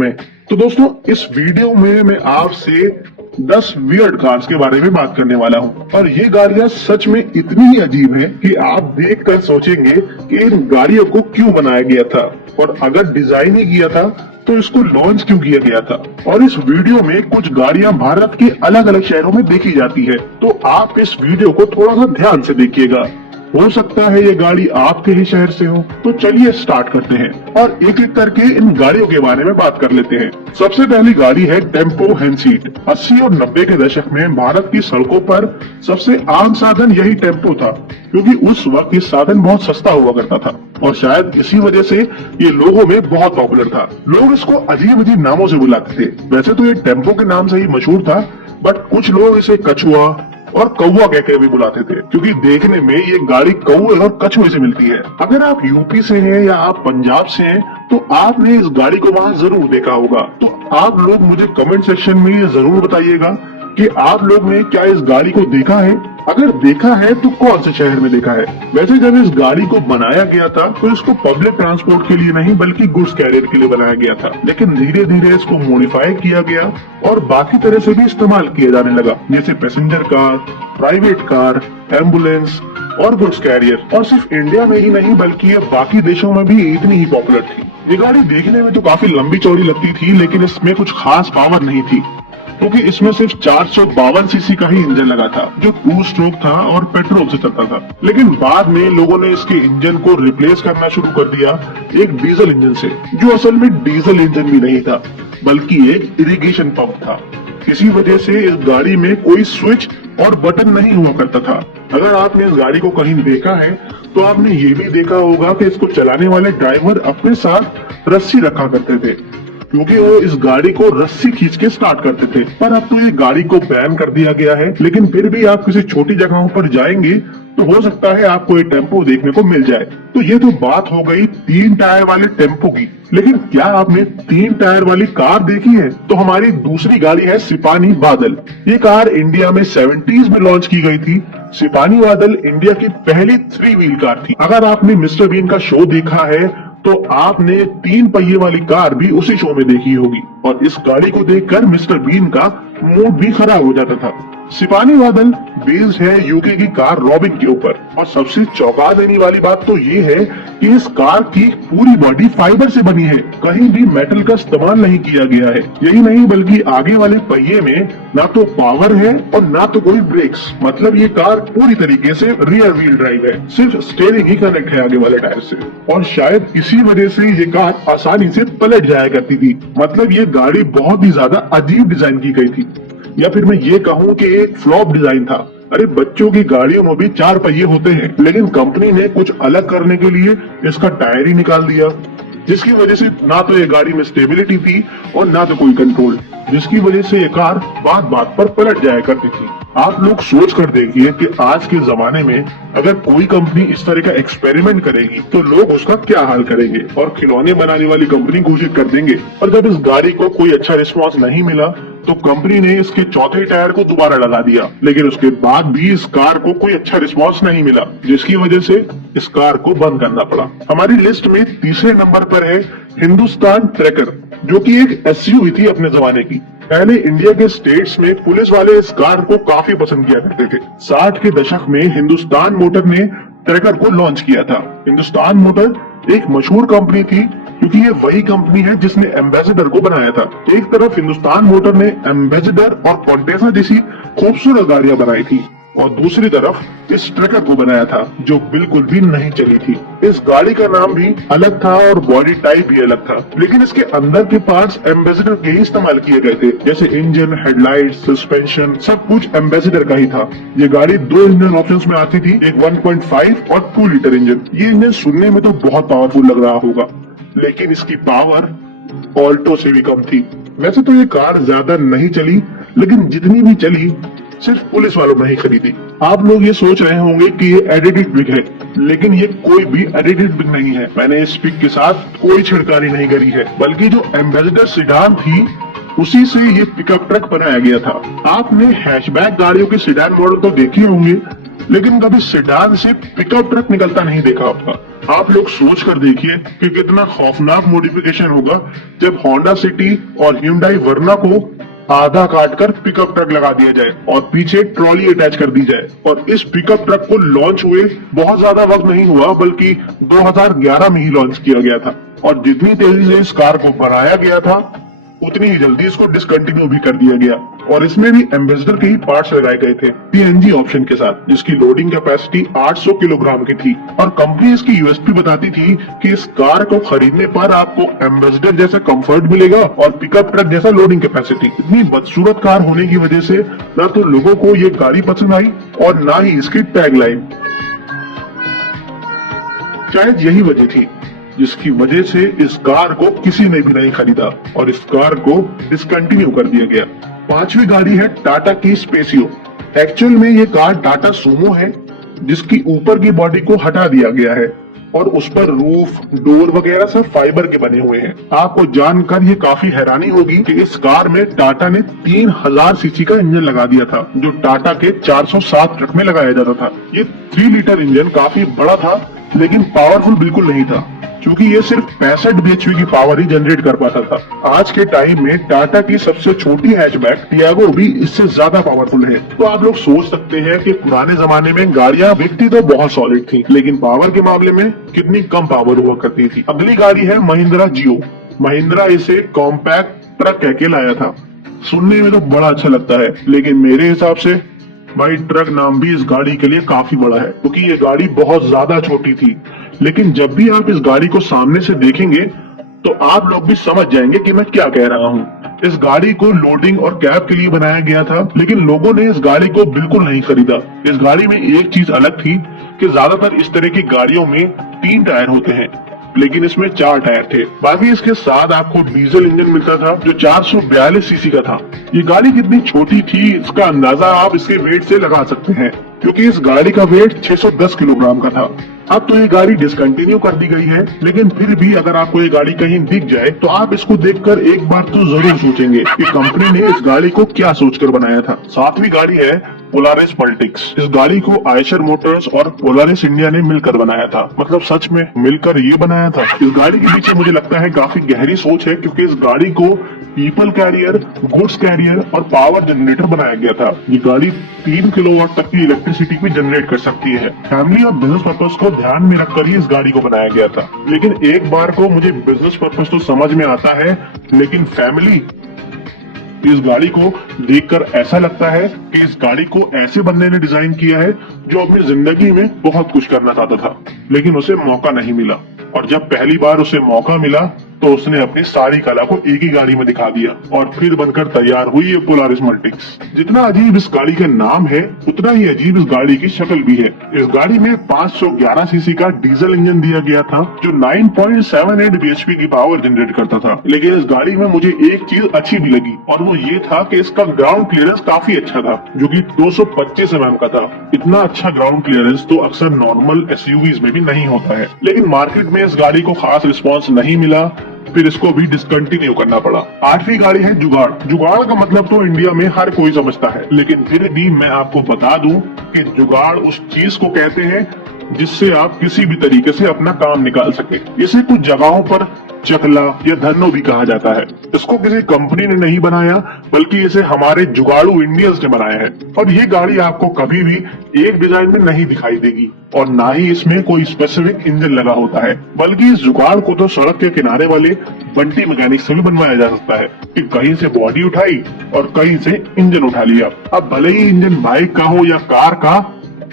में। तो दोस्तों, इस वीडियो में मैं आपसे 10 वियर्ड कार्स के बारे में बात करने वाला हूँ और ये गाड़ियाँ सच में इतनी ही अजीब हैं कि आप देखकर सोचेंगे कि इन गाड़ियों को क्यों बनाया गया था और अगर डिजाइन ही किया था तो इसको लॉन्च क्यों किया गया था। और इस वीडियो में कुछ गाड़ियां भारत के अलग अलग शहरों में देखी जाती है, तो आप इस वीडियो को थोड़ा सा ध्यान से देखिएगा। हो सकता है ये गाड़ी आपके ही शहर से हो। तो चलिए स्टार्ट करते हैं और एक एक करके इन गाड़ियों के बारे में बात कर लेते हैं। सबसे पहली गाड़ी है टेम्पो हैंडसीट। 80 और 90 के दशक में भारत की सड़कों पर सबसे आम साधन यही टेम्पो था, क्योंकि उस वक्त ये साधन बहुत सस्ता हुआ करता था और शायद इसी वजह से ये लोगों में बहुत पॉपुलर था। लोग इसको अजीब अजीब नामों से बुलाते थे। वैसे तो ये टेम्पो के नाम से ही मशहूर था, बट कुछ लोग इसे कछुआ और कौवा कहकर भी बुलाते थे, क्योंकि देखने में ये गाड़ी कौवे और कछुए से मिलती है। अगर आप यूपी से हैं या आप पंजाब से हैं तो आपने इस गाड़ी को वहाँ जरूर देखा होगा। तो आप लोग मुझे कमेंट सेक्शन में ये जरूर बताइएगा कि आप लोग ने क्या इस गाड़ी को देखा है। अगर देखा है तो कौन से शहर में देखा है। वैसे जब इस गाड़ी को बनाया गया था तो इसको पब्लिक ट्रांसपोर्ट के लिए नहीं बल्कि गुड्स कैरियर के लिए बनाया गया था, लेकिन धीरे धीरे इसको मॉडिफाई किया गया और बाकी तरह से भी इस्तेमाल किया जाने लगा, जैसे passenger car, private car, ambulance और गुड्स कैरियर। और सिर्फ इंडिया में ही नहीं बल्कि ये बाकी देशों में भी इतनी ही पॉपुलर थी। ये गाड़ी देखने में तो काफी लंबी चौड़ी लगती थी, लेकिन इसमें कुछ खास पावर नहीं थी, क्योंकि इसमें सिर्फ 452 सीसी का ही इंजन लगा था, जो 2 स्ट्रोक था और पेट्रोल से चलता था। लेकिन बाद में लोगों ने इसके इंजन को रिप्लेस करना शुरू कर दिया एक डीजल इंजन से, जो असल में डीजल इंजन भी नहीं था बल्कि एक इरिगेशन पंप था। इसी वजह से इस गाड़ी में कोई स्विच और बटन नहीं हुआ करता था। अगर आपने इस गाड़ी को कहीं देखा है तो आपने ये भी देखा होगा कि इसको चलाने वाले ड्राइवर अपने साथ रस्सी रखा करते थे, क्योंकि वो इस गाड़ी को रस्सी खींच के स्टार्ट करते थे। पर अब तो ये गाड़ी को बैन कर दिया गया है, लेकिन फिर भी आप किसी छोटी जगहों पर जाएंगे तो हो सकता है आपको ये टेम्पो देखने को मिल जाए। तो ये तो बात हो गई 3 टायर वाले टेम्पो की, लेकिन क्या आपने 3 टायर वाली कार देखी है? तो हमारी दूसरी गाड़ी है सिपानी बादल। ये कार इंडिया में 70s में लॉन्च की गई थी। सिपानी बादल इंडिया की पहली 3 व्हील कार थी। अगर आपने मिस्टर बीन का शो देखा है तो आपने 3 पहिए वाली कार भी उसी शो में देखी होगी, और इस गाड़ी को देखकर मिस्टर बीन का मूड भी खराब हो जाता था। सिपानी बादल बेस्ड है यूके की कार रॉबिन के ऊपर, और सबसे चौंका देने वाली बात तो ये है कि इस कार की पूरी बॉडी फाइबर से बनी है, कहीं भी मेटल का इस्तेमाल नहीं किया गया है। यही नहीं बल्कि आगे वाले पहिए में ना तो पावर है और ना तो कोई ब्रेक्स। मतलब ये कार पूरी तरीके से रियर व्हील ड्राइव है, सिर्फ स्टीयरिंग ही कनेक्ट है आगे वाले टायर से, और शायद इसी वजह से ये कार आसानी से पलट जाया करती थी। मतलब ये गाड़ी बहुत ही ज्यादा अजीब डिजाइन की गई थी, या फिर मैं ये कहूँ कि एक फ्लॉप डिजाइन था। अरे बच्चों की गाड़ियों में भी 4 पहिए होते हैं, लेकिन कंपनी ने कुछ अलग करने के लिए इसका टायर ही निकाल दिया, जिसकी वजह से ना तो ये गाड़ी में स्टेबिलिटी थी और ना तो कोई कंट्रोल, जिसकी वजह से ये कार बात बात पर पलट जाया करती थी। आप लोग सोच कर देखिए कि आज के जमाने में अगर कोई कंपनी इस तरह का एक्सपेरिमेंट करेगी तो लोग उसका क्या हाल करेंगे, और खिलौने बनाने वाली कंपनी घोषित कर देंगे। और जब इस गाड़ी को कोई अच्छा रिस्पांस नहीं मिला तो कंपनी ने इसके चौथे टायर को दोबारा लगा दिया, लेकिन उसके बाद भी इस कार को कोई अच्छा रिस्पांस नहीं मिला, जिसकी वजह से इस कार को बंद करना पड़ा। हमारी लिस्ट में तीसरे नंबर पर है हिंदुस्तान ट्रैकर, जो कि एक एसयूवी थी अपने जमाने की। पहले इंडिया के स्टेट्स में पुलिस वाले इस कार को काफी पसंद किया करते थे। 60 के दशक में हिंदुस्तान मोटर ने ट्रैकर को लॉन्च किया था। हिंदुस्तान मोटर एक मशहूर कंपनी थी, क्योंकि ये वही कंपनी है जिसने एम्बेसडर को बनाया था। एक तरफ हिंदुस्तान मोटर ने एम्बेसडर और कॉन्टेसा जैसी खूबसूरत गाड़ियां बनाई थी, और दूसरी तरफ इस ट्रैकर को बनाया था जो बिल्कुल भी नहीं चली थी। इस गाड़ी का नाम भी अलग था और बॉडी टाइप भी अलग था, लेकिन इसके अंदर के पार्ट्स एम्बेसडर के ही इस्तेमाल किए गए थे, जैसे इंजन, हेडलाइट, सस्पेंशन, सब कुछ एम्बेसडर का ही था। ये गाड़ी 2 इंजन ऑप्शंस में आती थी, एक 1.5 और 2 लीटर इंजन। ये इंजन सुनने में तो बहुत पावरफुल लग रहा होगा, लेकिन इसकी पावर ऑल्टो से भी कम थी। वैसे तो ये कार ज्यादा नहीं चली, लेकिन जितनी भी चली सिर्फ पुलिस वालों ने ही खरीदी। आप लोग ये सोच रहे होंगे कि ये एडिटेड पिक है, लेकिन ये कोई भी एडिटेड पिक नहीं है। मैंने इस पिक के साथ कोई छिड़कानी नहीं करी है, बल्कि जो एम्बेसडर सेडान थी उसी से ये पिकअप ट्रक बनाया गया था। आपने हैचबैक गाड़ियों के सेडान मॉडल तो देखे होंगे, लेकिन कभी सेडान से पिकअप ट्रक निकलता नहीं देखा होगा। आप लोग सोच कर देखिए कि कितना खौफनाक मॉडिफिकेशन होगा जब होंडा सिटी और Hyundai वर्ना को आधा काट कर पिकअप ट्रक लगा दिया जाए और पीछे ट्रॉली अटैच कर दी जाए। और इस पिकअप ट्रक को लॉन्च हुए बहुत ज्यादा वक्त नहीं हुआ, बल्कि 2011 में ही लॉन्च किया गया था। और जितनी तेजी से इस कार को बनाया गया था उतनी ही जल्दी इसको डिसकंटिन्यू भी कर दिया गया। और इसमें भी एम्बेसडर के ही पार्ट्स लगाए गए थे PNG ऑप्शन के साथ, जिसकी लोडिंग कैपेसिटी 800 किलोग्राम की थी। और कंपनी इसकी यूएसपी बताती थी कि इस कार को खरीदने पर आपको एम्बेसडर जैसा कंफर्ट मिलेगा और पिकअप ट्रक जैसा लोडिंग कैपेसिटी। इतनी बदसूरत कार होने की वजह से ना तो लोगों को ये गाड़ी पसंद आई और ना ही इसकी टैगलाइन। शायद यही वजह थी जिसकी वजह से इस कार को किसी ने भी नहीं खरीदा और इस कार को डिसकंटिन्यू कर दिया गया। पांचवी गाड़ी है टाटा की स्पेसियो। एक्चुअल में ये कार टाटा सूमो है, जिसकी ऊपर की बॉडी को हटा दिया गया है और उस पर रूफ, डोर वगैरह सब फाइबर के बने हुए हैं। आपको जानकर ये काफी हैरानी होगी कि इस कार में टाटा ने 3000 सीसी का इंजन लगा दिया था, जो टाटा के 407 ट्रक में लगाया जाता था। ये 3 लीटर इंजन काफी बड़ा था, लेकिन पावरफुल बिल्कुल नहीं था, क्योंकि ये सिर्फ 65 bhp की पावर ही जनरेट कर पाता था। आज के टाइम में टाटा की सबसे छोटी हैचबैक टियागो भी इससे ज्यादा पावरफुल है। तो आप लोग सोच सकते हैं कि पुराने जमाने में गाड़ियां दिखती तो बहुत सॉलिड थी, लेकिन पावर के मामले में कितनी कम पावर हुआ करती थी। अगली गाड़ी है महिंद्रा जियो। महिंद्रा इसे कॉम्पैक्ट ट्रक कह के लाया था। सुनने में तो बड़ा अच्छा लगता है, लेकिन मेरे हिसाब से भाई ट्रक नाम भी इस गाड़ी के लिए काफी बड़ा है, क्योंकि ये गाड़ी बहुत ज्यादा छोटी थी। लेकिन जब भी आप इस गाड़ी को सामने से देखेंगे तो आप लोग भी समझ जाएंगे कि मैं क्या कह रहा हूँ। इस गाड़ी को लोडिंग और कैब के लिए बनाया गया था, लेकिन लोगों ने इस गाड़ी को बिल्कुल नहीं खरीदा। इस गाड़ी में एक चीज अलग थी कि ज्यादातर इस तरह की गाड़ियों में 3 टायर होते हैं, लेकिन इसमें 4 टायर थे। बाकी इसके साथ आपको डीजल इंजन मिलता था जो 442 सीसी का था। ये गाड़ी कितनी छोटी थी इसका अंदाजा आप इसके वेट से लगा सकते हैं, क्योंकि इस गाड़ी का वेट 610 किलोग्राम का था। अब तो ये गाड़ी डिसकंटिन्यू कर दी गई है, लेकिन फिर भी अगर आपको ये गाड़ी कहीं दिख जाए तो आप इसको देखकर एक बार तो जरूर सोचेंगे कि कंपनी ने इस गाड़ी को क्या सोचकर बनाया था। 7वीं गाड़ी है पोलारिस पॉलिटिक्स। इस गाड़ी को आयशर मोटर्स और पोलारिस इंडिया ने मिलकर बनाया था। मतलब सच में मिलकर ये बनाया था। इस गाड़ी के पीछे मुझे लगता है काफी गहरी सोच है, क्योंकि इस गाड़ी को पीपल कैरियर, गुड्स कैरियर और पावर जनरेटर बनाया गया था। ये गाड़ी 3 किलोवाट तक की इलेक्ट्रिसिटी भी जनरेट कर सकती है। फैमिली और बिजनेस पर्पस को ध्यान में रखकर ही इस गाड़ी को बनाया गया था। लेकिन एक बार को मुझे बिजनेस पर्पस तो समझ में आता है, लेकिन फैमिली इस गाड़ी को देखकर ऐसा लगता है कि इस गाड़ी को ऐसे बंदे ने डिजाइन किया है जो अपनी जिंदगी में बहुत कुछ करना चाहता था, लेकिन उसे मौका नहीं मिला। और जब पहली बार उसे मौका मिला तो उसने अपनी सारी कला को एक ही गाड़ी में दिखा दिया और फिर बनकर तैयार हुई ये पोलारिस मल्टिक्स। जितना अजीब इस गाड़ी का नाम है, उतना ही अजीब इस गाड़ी की शक्ल भी है। इस गाड़ी में 511 सीसी का डीजल इंजन दिया गया था, जो 9.78 bhp की पावर जनरेट करता था। लेकिन इस गाड़ी में मुझे एक चीज अच्छी भी लगी, और वो ये था कि इसका ग्राउंड क्लियरेंस काफी अच्छा था, जो कि 225 mm का था। इतना अच्छा ग्राउंड क्लियरेंस तो अक्सर नॉर्मल SUVs में भी नहीं होता है। लेकिन मार्केट में इस गाड़ी को खास रिस्पॉन्स नहीं मिला, फिर इसको भी डिसकंटिन्यू करना पड़ा। 8वीं गाड़ी है जुगाड़। जुगाड़ का मतलब तो इंडिया में हर कोई समझता है, लेकिन फिर भी मैं आपको बता दूं कि जुगाड़ उस चीज को कहते हैं जिससे आप किसी भी तरीके से अपना काम निकाल सके। इसे कुछ जगहों पर चकला या धन्नो भी कहा जाता है। इसको किसी कंपनी ने नहीं बनाया, बल्कि इसे हमारे जुगाड़ू इंडियंस ने बनाया है। और ये गाड़ी आपको कभी भी एक डिजाइन में नहीं दिखाई देगी, और ना ही इसमें कोई स्पेसिफिक इंजन लगा होता है, बल्कि इस जुगाड़ को तो सड़क के किनारे वाले बंटी मैकेनिक से भी बनवाया जा सकता है कि कहीं से बॉडी उठाई और कहीं से इंजन उठा लिया। अब भले ही इंजन बाइक का हो या कार का,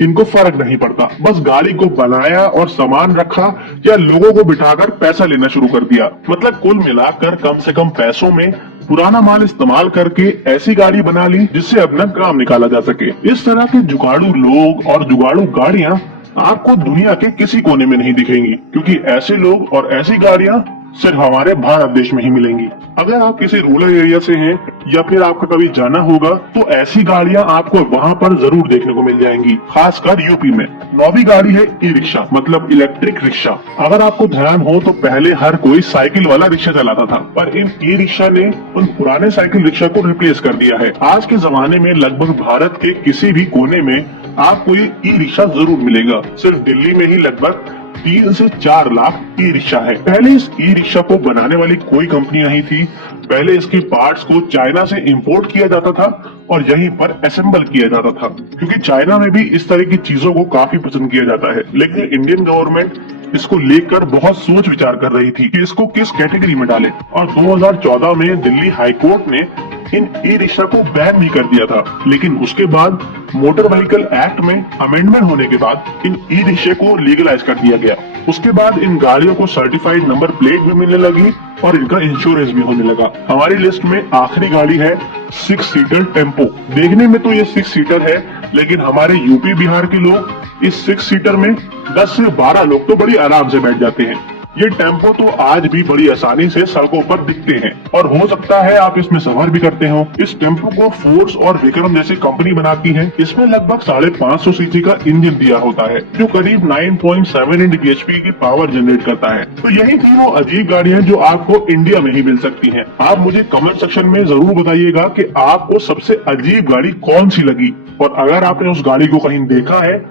इनको फर्क नहीं पड़ता, बस गाड़ी को बनाया और सामान रखा या लोगों को बिठाकर पैसा लेना शुरू कर दिया। मतलब कुल मिलाकर कम से कम पैसों में पुराना माल इस्तेमाल करके ऐसी गाड़ी बना ली जिससे अपना काम निकाला जा सके। इस तरह के जुगाड़ू लोग और जुगाड़ू गाड़ियां आपको दुनिया के किसी कोने में नहीं दिखेंगी, क्योंकि ऐसे लोग और ऐसी गाड़ियां सिर्फ हमारे भारत देश में ही मिलेंगी। अगर आप किसी रूरल एरिया से हैं या फिर आपका कभी जाना होगा तो ऐसी गाड़ियां आपको वहां पर जरूर देखने को मिल जाएंगी, खासकर यूपी में। 9वीं गाड़ी है ई रिक्शा, मतलब इलेक्ट्रिक रिक्शा। अगर आपको ध्यान हो तो पहले हर कोई साइकिल वाला रिक्शा चलाता था, पर इन ई रिक्शा ने उन पुराने साइकिल रिक्शा को रिप्लेस कर दिया है। आज के जमाने में लगभग भारत के किसी भी कोने में आपको ये ई रिक्शा जरूर मिलेगा। सिर्फ दिल्ली में ही लगभग 3 से 4 लाख ई रिक्शा है। पहले इस ई रिक्शा को बनाने वाली कोई कंपनी नहीं थी। पहले इसके पार्ट्स को चाइना से इंपोर्ट किया जाता था और यहीं पर असेंबल किया जाता था, क्योंकि चाइना में भी इस तरह की चीजों को काफी पसंद किया जाता है। लेकिन इंडियन गवर्नमेंट इसको लेकर बहुत सोच विचार कर रही थी कि इसको किस कैटेगरी में डालें, और 2014 में दिल्ली हाई कोर्ट ने इन ई रिक्शा को बैन भी कर दिया था। लेकिन उसके बाद मोटर व्हीकल एक्ट में अमेंडमेंट होने के बाद इन ई रिक्शा को लीगलाइज कर दिया गया। उसके बाद इन गाड़ियों को सर्टिफाइड नंबर प्लेट भी मिलने लगी और इनका इंश्योरेंस भी होने लगा। हमारी लिस्ट में आखिरी गाड़ी है 6 सीटर टेम्पो। देखने में तो ये 6 सीटर है, लेकिन हमारे यूपी बिहार के लोग इस 6 सीटर में 10 से 12 लोग तो बड़ी आराम से बैठ जाते हैं। ये टेम्पो तो आज भी बड़ी आसानी से सड़कों पर दिखते हैं और हो सकता है आप इसमें सफर भी करते हो। इस टेम्पो को फोर्स और विक्रम जैसी कंपनी बनाती है। इसमें लगभग 550 सीसी का इंजन दिया होता है, जो करीब 9.78 bhp की पावर जनरेट करता है। तो यही थी वो अजीब गाड़ियाँ जो आपको इंडिया में ही मिल सकती है। आप मुझे कमेंट सेक्शन में जरूर बताइएगा कि आपको सबसे अजीब गाड़ी कौन सी लगी, और अगर आपने उस गाड़ी को कहीं देखा है